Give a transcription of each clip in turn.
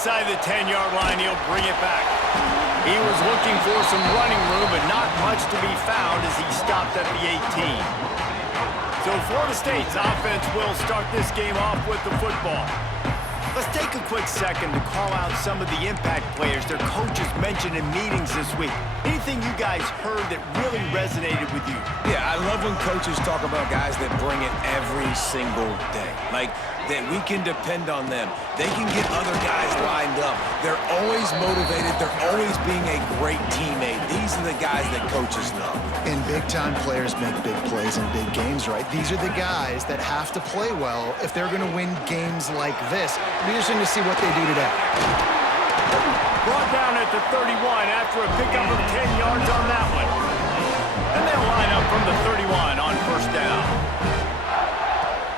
inside the 10-yard line, he'll bring it back. He was looking for some running room, but not much to be found as he stopped at the 18. So Florida State's offense will start this game off with the football. Let's take a quick second to call out some of the impact players their coaches mentioned in meetings this week. Anything you guys heard that really resonated with you? Yeah, I love when coaches talk about guys that bring it every single day. Like, that we can depend on them. They can get other guys lined up. They're always motivated. They're always being a great teammate. These are the guys that coaches love. And big-time players make big plays in big games, right? These are the guys that have to play well if they're going to win games like this. It'll be interesting to see what they do today. Brought down at the 31 after a pickup of 10 yards on that one. And they'll line up from the 31 on first down.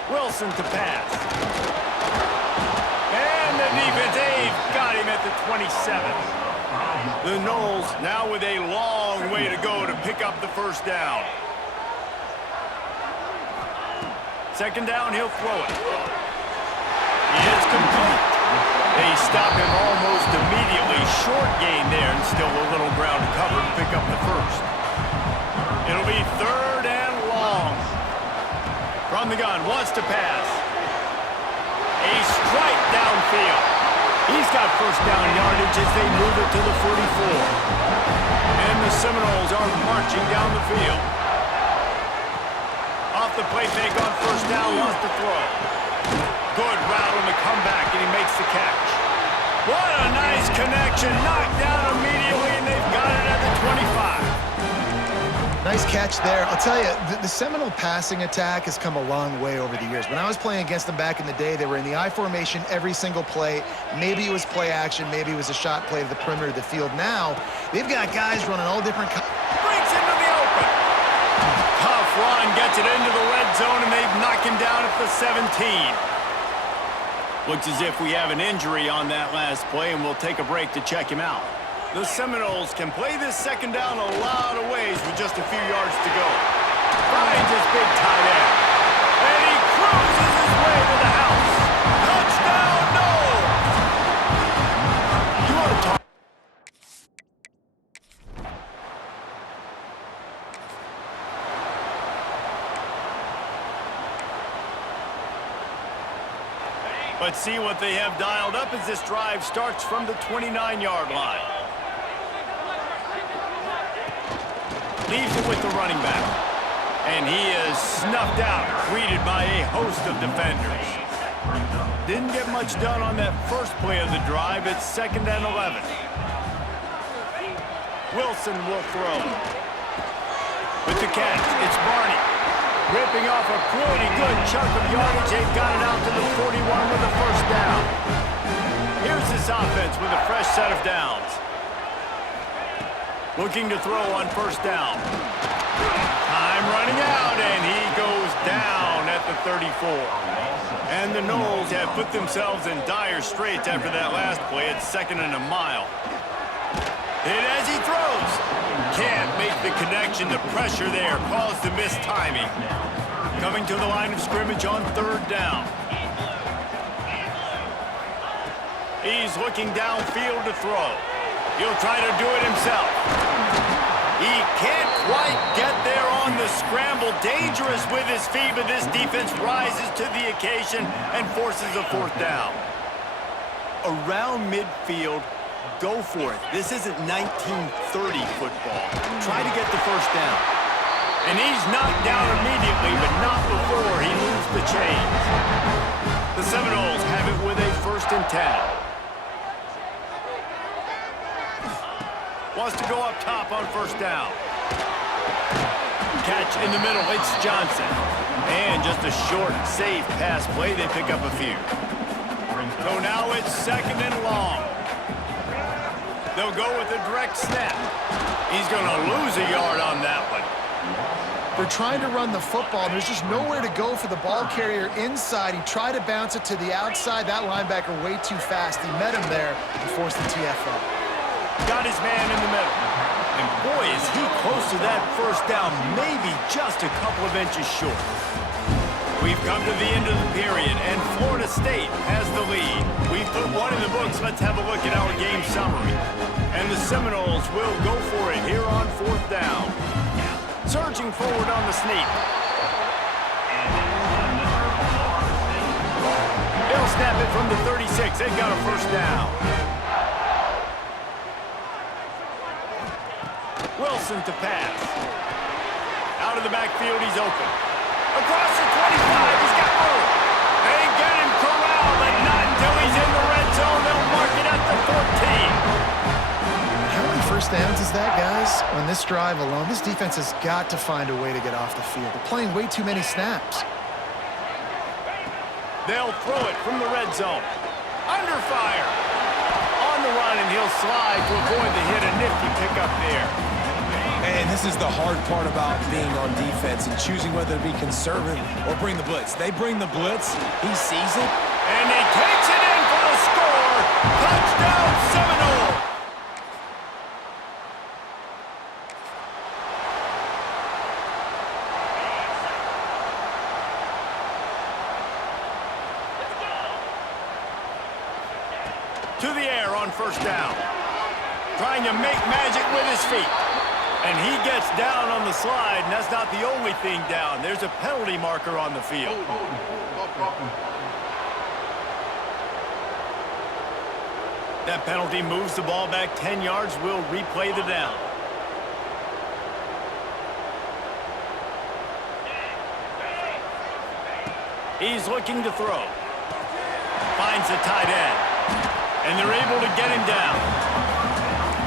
Wilson to pass. And the defense, they've got him at the 27. The Noles now with a long way to go to pick up the first down. Second down, he'll throw it. It's complete. They stop him almost immediately. Short gain there and still a little ground to cover to pick up the first. It'll be third and long. From the gun, wants to pass. A strike downfield. He's got first down yardage as they move it to the 44. And the Seminoles are marching down the field. Off the play fake on first down, wants to throw. Good route on the comeback, and he makes the catch. What a nice connection. Knocked down immediately, and they've got it at the 25. Nice catch there. I'll tell you, the Seminole passing attack has come a long way over the years. When I was playing against them back in the day, they were in the I formation every single play. Maybe it was play action. Maybe it was a shot play to the perimeter of the field. Now, they've got guys running all different kinds. Breaks into the open. Tough run, gets it into the red zone, and they've knocked him down at the 17. Looks as if we have an injury on that last play, and we'll take a break to check him out. The Seminoles can play this second down a lot of ways with just a few yards to go. Finds his big tight end. And he cruises his way to the house. Touchdown, Noles! You want to talk? Let's see what they have dialed up as this drive starts from the 29-yard line. Leaves it with the running back. And he is snuffed out, greeted by a host of defenders. Didn't get much done on that first play of the drive. It's second and 11. Wilson will throw. With the catch, it's Barney. Ripping off a pretty good chunk of yardage. They've got it out to the 41 with the first down. Here's this offense with a fresh set of downs. Looking to throw on first down. Time running out, and he goes down at the 34. And the Noles have put themselves in dire straits after that last play. It's second and a mile. And as he throws, can't make the connection. The pressure there caused the missed timing. Coming to the line of scrimmage on third down. He's looking downfield to throw. He'll try to do it himself. He can't quite get there on the scramble. Dangerous with his feet, but this defense rises to the occasion and forces a fourth down. Around midfield, go for it. This isn't 1930 football. Try to get the first down. And he's knocked down immediately, but not before he moves the chains. The Seminoles have it with a first and 10. Wants to go up top on first down. Catch in the middle, it's Johnson. And just a short, safe pass play, they pick up a few. So now it's second and long. They'll go with a direct snap. He's going to lose a yard on that one. They're trying to run the football. There's just nowhere to go for the ball carrier inside. He tried to bounce it to the outside. That linebacker way too fast. He met him there and forced the TFL. Got his man in the middle. And boy, is he close to that first down, maybe just a couple of inches short. We've come to the end of the period, and Florida State has the lead. We've put one in the books. Let's have a look at our game summary. And the Seminoles will go for it here on 4th down. Surging forward on the sneak. They'll snap it from the 36. They've got a first down. Wilson to pass. Out of the backfield, he's open. Across the 25, he's got room. They get him corralled, but not until he's in the red zone. They'll mark it at the 14. How many first downs is that, guys? On this drive alone, this defense has got to find a way to get off the field. They're playing way too many snaps. They'll throw it from the red zone. Under fire. On the run, and he'll slide to avoid the hit. A nifty pickup there. And this is the hard part about being on defense and choosing whether to be conservative or bring the blitz. They bring the blitz. He sees it. And he takes it in for the score. Touchdown, Seminole. To the air on first down. Trying to make magic with his feet. And he gets down on the slide, and that's not the only thing down. There's a penalty marker on the field. That penalty moves the ball back 10 yards. We'll replay the down. He's looking to throw. Finds the tight end. And they're able to get him down.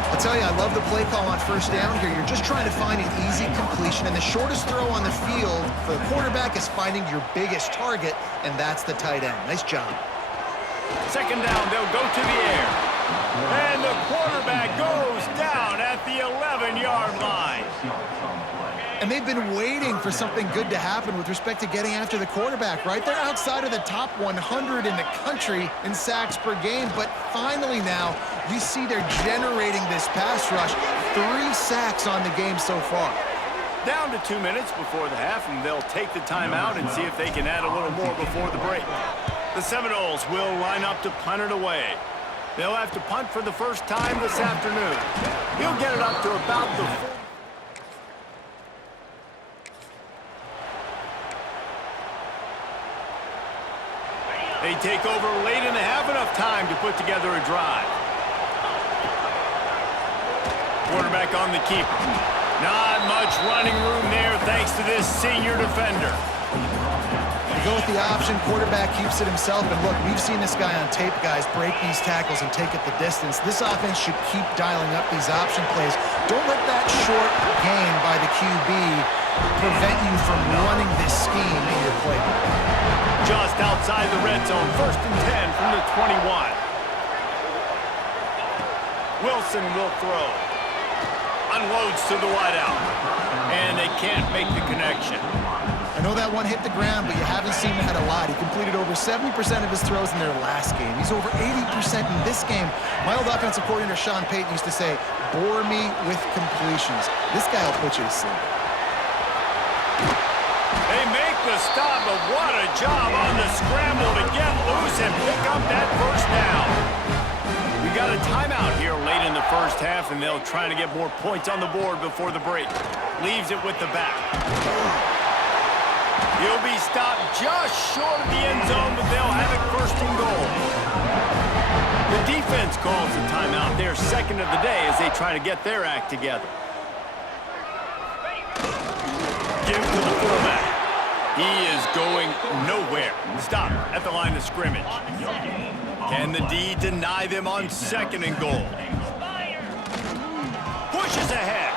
I'll tell you, I love the play call on first down here. You're just trying to find an easy completion, and the shortest throw on the field for the quarterback is finding your biggest target, and that's the tight end. Nice job. Second down, they'll go to the air. And the quarterback goes down at the 11-yard line. And they've been waiting for something good to happen with respect to getting after the quarterback, right? They're outside of the top 100 in the country in sacks per game, but finally now you see they're generating this pass rush. 3 sacks on the game so far. Down to 2 minutes before the half, and they'll take the timeout and see if they can add a little more before the break. The Seminoles will line up to punt it away. They'll have to punt for the first time this afternoon. He'll get it up to about the 40. They take over late and they have enough time to put together a drive. Quarterback on the keeper. Not much running room there thanks to this senior defender. They go with the option. Quarterback keeps it himself. And look, we've seen this guy on tape, guys, break these tackles and take it the distance. This offense should keep dialing up these option plays. Don't let that short gain by the QB prevent you from running this scheme in your playbook. Just outside the red zone, 1st and 10 from the 21. Wilson will throw. Unloads to the wideout. And they can't make the connection. I know that one hit the ground, but you haven't seen that a lot. He completed over 70% of his throws in their last game. He's over 80% in this game. My old offensive coordinator, Sean Payton, used to say, bore me with completions. This guy will put you to sleep. They make the stop, but what a job on the scramble to get loose and pick up that first down. We got a timeout here late in the first half, and they'll try to get more points on the board before the break. Leaves it with the back. He'll be stopped just short of the end zone, but they'll have it 1st and goal. The defense calls the timeout. They're second of the day as they try to get their act together. Give to the fullback. He is going nowhere. Stop at the line of scrimmage. Can the D deny them on 2nd and goal? Pushes ahead.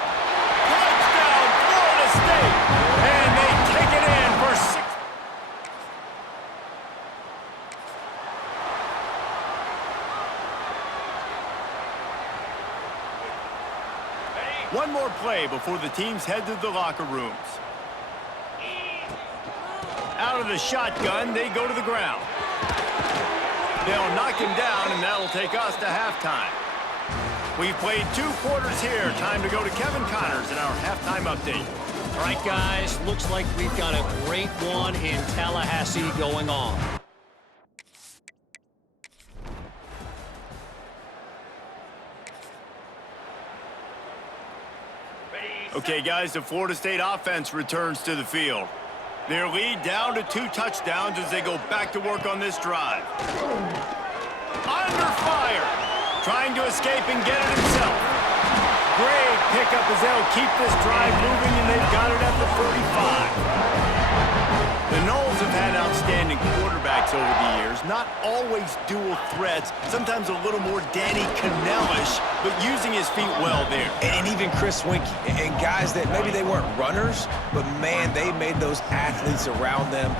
Touchdown, Florida State. And they take it in for 6. One more play before the teams head to the locker rooms. Out of the shotgun, they go to the ground. They'll knock him down, and that'll take us to halftime. We've played 2 quarters here. Time to go to Kevin Connors in our halftime update. All right, guys, looks like we've got a great one in Tallahassee going on. Okay, guys, the Florida State offense returns to the field. Their lead down to 2 touchdowns as they go back to work on this drive. Under fire, trying to escape and get it himself. Great pickup as they'll keep this drive moving, and they've got it at the 35. The Noles have had outstanding quarterbacks over the years, not always dual threats, sometimes a little more Danny Cannell-ish, but using his feet well there. And even Chris Winkie, and guys that maybe they weren't runners, but man, they made those athletes around them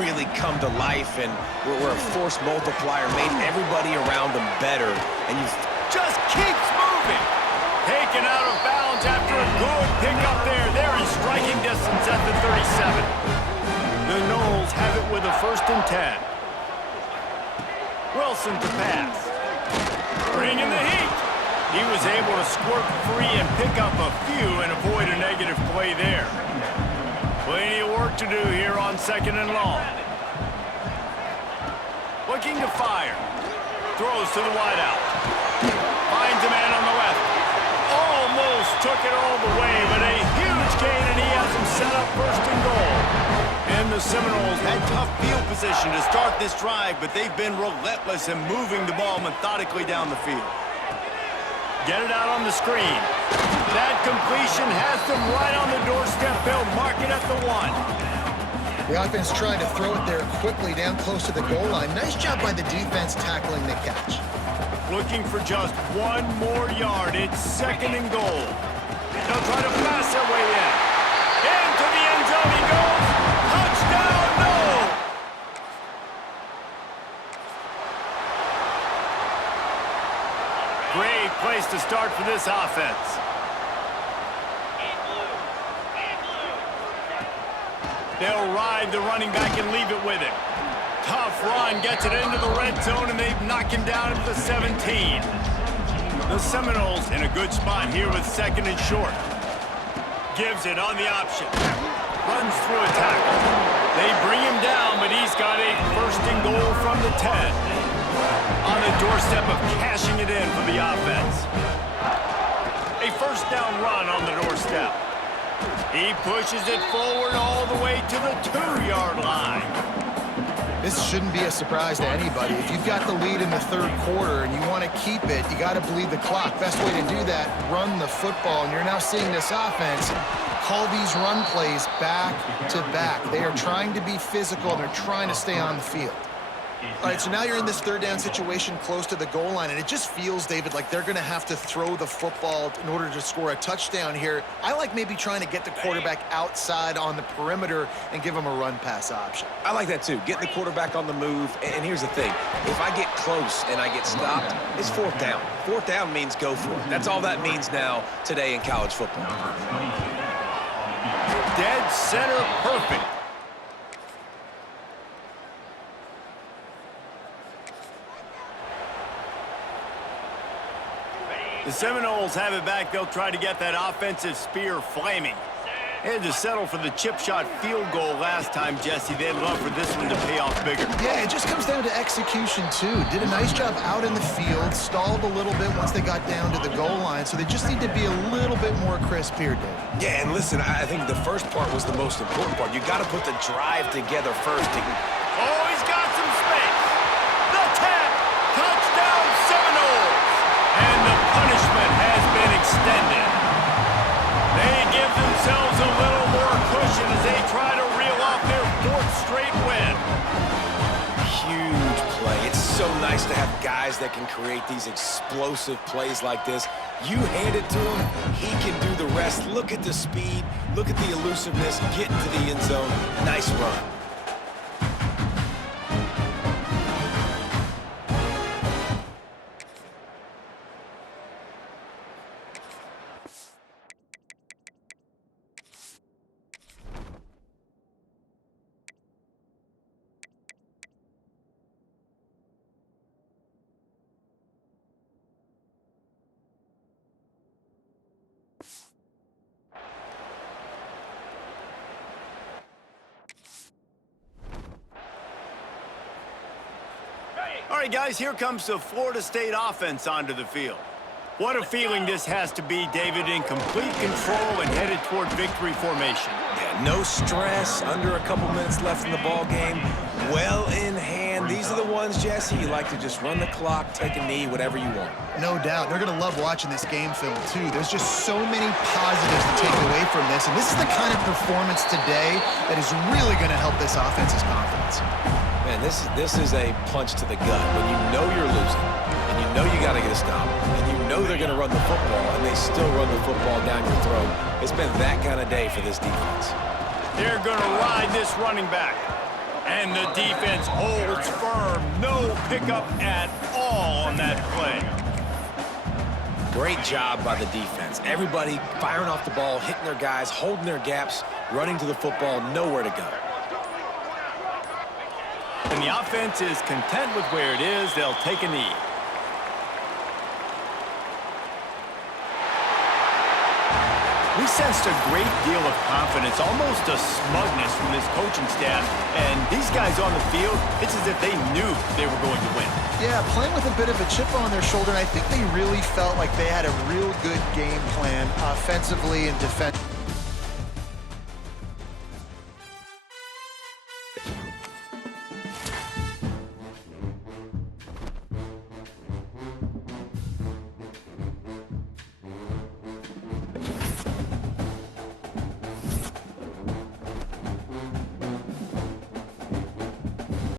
really come to life, and were a force multiplier, made everybody around them better. And you just keeps moving. Taken out of bounds after a good pickup there. They're in striking distance at the 37. The Noles have it with a 1st and 10. Wilson to pass. Bringing the heat. He was able to squirt free and pick up a few and avoid a negative play there. Plenty of work to do here on 2nd and long. Looking to fire. Throws to the wideout. Finds a man on the left. Almost took it all the way, but a huge gain, and he has him set up 1st and goal. And the Seminoles had tough field position to start this drive, but they've been relentless in moving the ball methodically down the field. Get it out on the screen. That completion has them right on the doorstep. They'll mark it at the 1. The offense trying to throw it there quickly down close to the goal line. Nice job by the defense tackling the catch. Looking for just 1 more yard. It's 2nd and goal. They'll try to pass their way in. Into the end zone he goes. Touchdown, no! Great place to start for this offense. They'll ride the running back and leave it with him. Tough run, gets it into the red zone, and they've knocked him down at the 17. The Seminoles in a good spot here with 2nd and short. Gives it on the option. Runs through a tackle. They bring him down, but he's got a 1st and goal from the 10. On the doorstep of cashing it in for the offense. A 1st down run on the doorstep. He pushes it forward all the way to the 2-yard line. This shouldn't be a surprise to anybody. If you've got the lead in the 3rd quarter and you want to keep it, you got to bleed the clock. Best way to do that, run the football. And you're now seeing this offense call these run plays back to back. They are trying to be physical. They're trying to stay on the field. All right, so now you're in this 3rd down situation close to the goal line, and it just feels, David, like they're going to have to throw the football in order to score a touchdown here. I like maybe trying to get the quarterback outside on the perimeter and give him a run-pass option. I like that too. Get the quarterback on the move. And here's the thing. If I get close and I get stopped, it's 4th down. 4th down means go for it. That's all that means now today in college football. Dead center perfect. The Seminoles have it back. They'll try to get that offensive spear flaming. They had to settle for the chip shot field goal last time, Jesse. They'd love for this one to pay off bigger. Yeah, it just comes down to execution, too. Did a nice job out in the field, stalled a little bit once they got down to the goal line, so they just need to be a little bit more crisp here, Dave. Yeah, and listen, I think the first part was the most important part. You got to put the drive together first. Oh, he's got some space. The tap. Touchdown, Seminoles. And the punishment has been extended. They give themselves a little more cushion as they try to reel off their 4th straight win. Huge play. It's so nice to have guys that can create these explosive plays like this. You hand it to him, he can do the rest. Look at the speed, look at the elusiveness, get into the end zone. Nice run. All right, guys, here comes the Florida State offense onto the field. What a feeling this has to be, David, in complete control and headed toward victory formation. Yeah, no stress, under a couple minutes left in the ball game, well in hand. These are the ones, Jesse, you like to just run the clock, take a knee, whatever you want. No doubt. They're going to love watching this game film, too. There's just so many positives to take away from this, and this is the kind of performance today that is really going to help this offense's confidence. Man, this is a punch to the gut. When you know you're losing, and you know you got to get a stop, and you know they're going to run the football, and they still run the football down your throat. It's been that kind of day for this defense. They're going to ride this running back. And the defense holds firm. No pickup at all on that play. Great job by the defense. Everybody firing off the ball, hitting their guys, holding their gaps, running to the football, nowhere to go. And the offense is content with where it is. They'll take a knee. We sensed a great deal of confidence, almost a smugness from this coaching staff. And these guys on the field, it's as if they knew they were going to win. Yeah, playing with a bit of a chip on their shoulder, and I think they really felt like they had a real good game plan offensively and defensively.